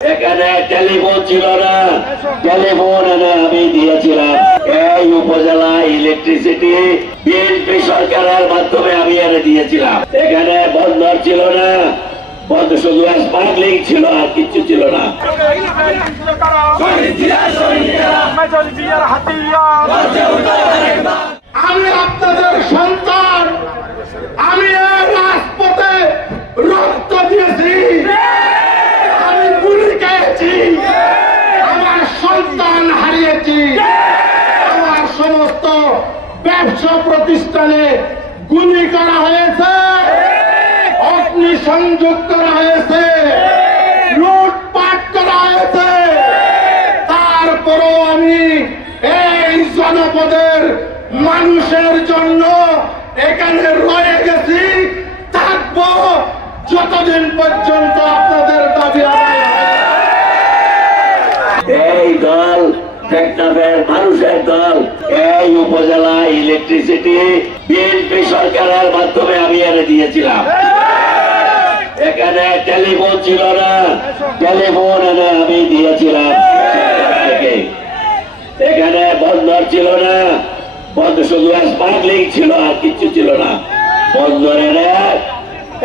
এখানে টেলিফোন ছিল না, টেলিফোন এনে আমি দিয়েছিলাম। এই উপজেলা ইলেকট্রিসিটি বিএনপি সরকারের মাধ্যমে আমি এনে দিয়েছিলাম। এখানে বন্দর ছিল না, বন্ধ শুধু স্মাগলিং ছিল, আর কিছু ছিল না। আমি আপনাদের সন্তান, আমি রাজপথে রক্ত দিয়েছি, আমি গুলি খেয়েছি, আমার সন্তান হারিয়েছি, আমার সমস্ত ব্যবসা প্রতিষ্ঠানে গুলি করা হয়েছে, অগ্নি সংযোগ করা হয়েছে, লুটপাট করা হয়েছে। তারপরও আমি এই জনপদের মানুষের জন্য এখানে রয়ে গেছি, থাকবো যতদিন পর্যন্ত আপনাদের দাবি আদায় হয়। এই দল টেকনাফের মানুষের দল, এই উপজেলা ইলেকট্রিসিটি বিএনপি সরকারের মাধ্যমে আমি এনে দিয়েছিলাম। এখানে টেলিফোন ছিল না, টেলিফোন এনে আমি দিয়েছিলাম। এখানে বন্দর ছিল না, বন্ধ শুধু স্মাগলিং ছিল, আর কিছু ছিল না। বন্দরের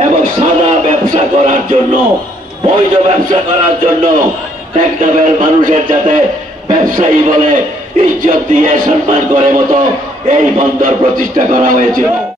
এবং সাদা ব্যবসা করার জন্য, বৈধ ব্যবসা করার জন্য টেকনাফের মানুষের যাতে ব্যবসায়ী বলে ইজ্জত দিয়ে সম্মান করে মতো এই বন্দর প্রতিষ্ঠা করা হয়েছিল।